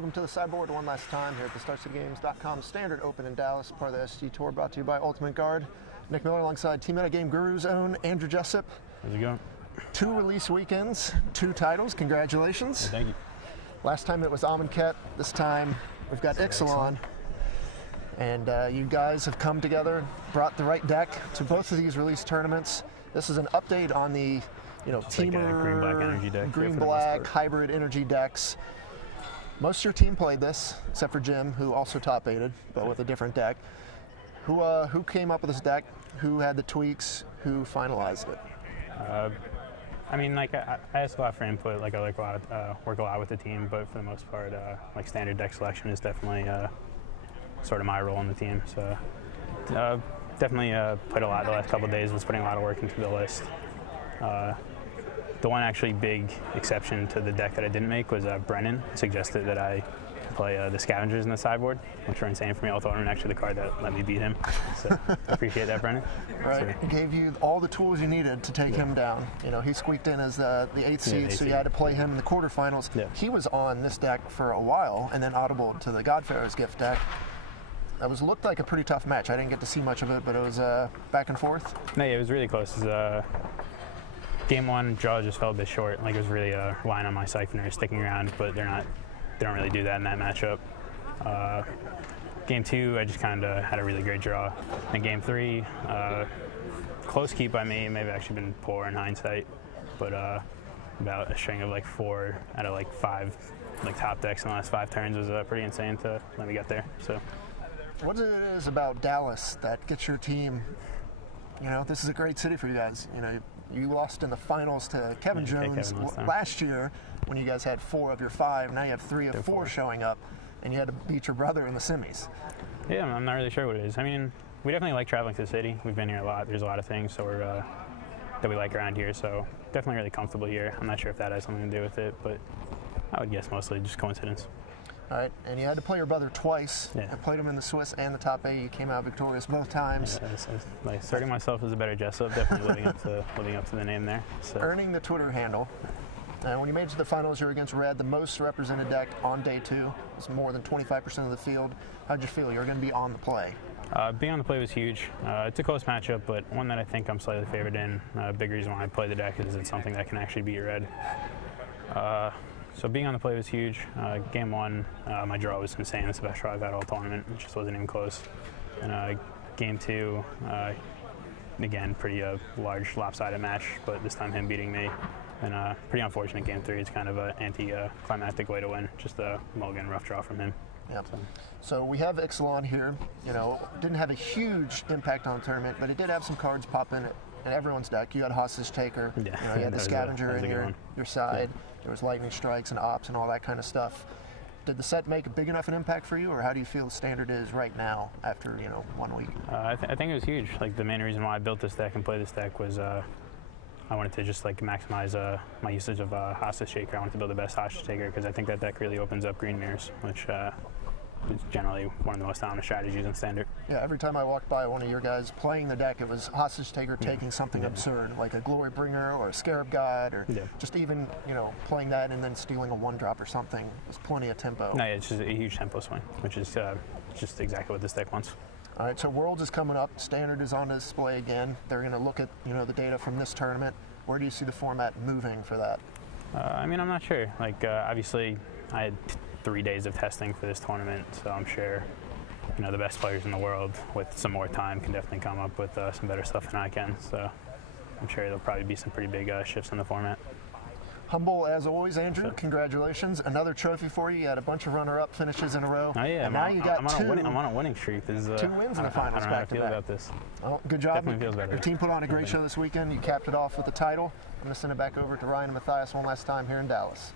welcome to the sideboard one last time here at the StarCityGames.com Standard Open in Dallas, part of the SG Tour, brought to you by Ultimate Guard. Nick Miller alongside Team Metagame Guru's own Andrew Jessup. How's it going? 2 release weekends, 2 titles. Congratulations. Thank you. Last time it was Amonkhet. This time we've got Ixalan. And you guys have come together, brought the right deck to both of these release tournaments. This is an update on the teamer, green-black energy deck. Green-black hybrid energy decks. Most of your team played this, except for Jim, who also top-8'd, but with a different deck. Who came up with this deck? Who had the tweaks? Who finalized it? I mean, like I ask a lot for input. Like I work a lot with the team, but for the most part, like standard deck selection is definitely sort of my role in the team. So definitely played a lot the last couple of days. Was putting a lot of work into the list. The one actually big exception to the deck that I didn't make was Brennan suggested that I play the Scavengers in the sideboard, which were insane for me all tournament. Actually, the card that let me beat him. So I appreciate that, Brennan. Right, so, gave you all the tools you needed to take him down. You know, he squeaked in as the 8th seed, so you had to play him in the quarterfinals. Yeah. He was on this deck for a while, and then audible to the Godfarer's Gift deck. That looked like a pretty tough match. I didn't get to see much of it, but it was back and forth. No, yeah, it was really close. It was, Game 1, draw just fell a bit short. Like it was really relying on my Siphoner sticking around, but they don't really do that in that matchup. Game 2, I just kind of had a really great draw. And Game 3, close keep by me. Maybe actually been poor in hindsight, but about a string of like 4 out of like 5 like top decks in the last 5 turns was pretty insane to let me get there. So, what it is about Dallas that gets your team? You know, this is a great city for you guys. You know, you lost in the finals to Kevin Jones last year when you guys had 4 of your 5. Now you have 3 of 4 showing up, and you had to beat your brother in the semis. Yeah, I'm not really sure what it is. I mean, we definitely like traveling to the city. We've been here a lot. There's a lot of things that we like around here, so definitely really comfortable here. I'm not sure if that has something to do with it, but I would guess mostly just coincidence. All right, and you had to play your brother twice. Yeah. I played him in the Swiss and the top 8. You came out victorious both times. Yeah, so like asserting myself as a better Jessup, definitely living up to the name there. So. Earning the Twitter handle. And when you made it to the finals, you were against Red, the most represented deck on day 2. It was more than 25% of the field. How'd you feel? You were going to be on the play. Being on the play was huge. It's a close matchup, but one that I think I'm slightly favored in. A big reason why I play the deck is it's something that can actually beat Red. So being on the play was huge. Game 1, my draw was insane. It's the best draw I've had all tournament. It just wasn't even close. And Game 2, again, pretty large lopsided match, but this time him beating me. And pretty unfortunate Game 3. It's kind of an anti-climactic way to win. Just a mulligan rough draw from him. Yep. So we have Ixalan here. You know, didn't have a huge impact on the tournament, but it did have some cards pop in everyone's deck. You had Hostage Taker. Yeah. You know, you had the Scavenger in your side. Yeah. There was Lightning Strikes and Ops and all that kind of stuff. Did the set make a big enough an impact for you, or how do you feel the standard is right now after 1 week? I think it was huge. Like the main reason why I built this deck and played this deck was I wanted to just like maximize my usage of Hostage Taker. I wanted to build the best Hostage Taker because I think that deck really opens up green mirrors, which is generally one of the most dominant strategies in standard. Yeah, every time I walked by one of your guys playing the deck, it was Hostage Taker taking something absurd, like a Glory Bringer or a Scarab God, or just even, playing that and then stealing a 1-drop or something. There's plenty of tempo. No, yeah, it's just a huge tempo swing, which is just exactly what this deck wants. All right, so Worlds is coming up. Standard is on display again. They're going to look at, the data from this tournament. Where do you see the format moving for that? I mean, I'm not sure. Like, obviously, I had 3 days of testing for this tournament, so I'm sure the best players in the world with some more time can definitely come up with some better stuff than I can. So I'm sure there'll probably be some pretty big shifts in the format. Humble as always, Andrew. Sure. Congratulations. Another trophy for you. You had a bunch of runner-up finishes in a row. Oh yeah, and now you got I'm on a winning streak. 2 wins in the finals back to back. I don't know how I feel about this. Well, good job. Definitely feels better. Your team put on a great show this weekend. You capped it off with the title. I'm going to send it back over to Ryan and Matthias one last time here in Dallas.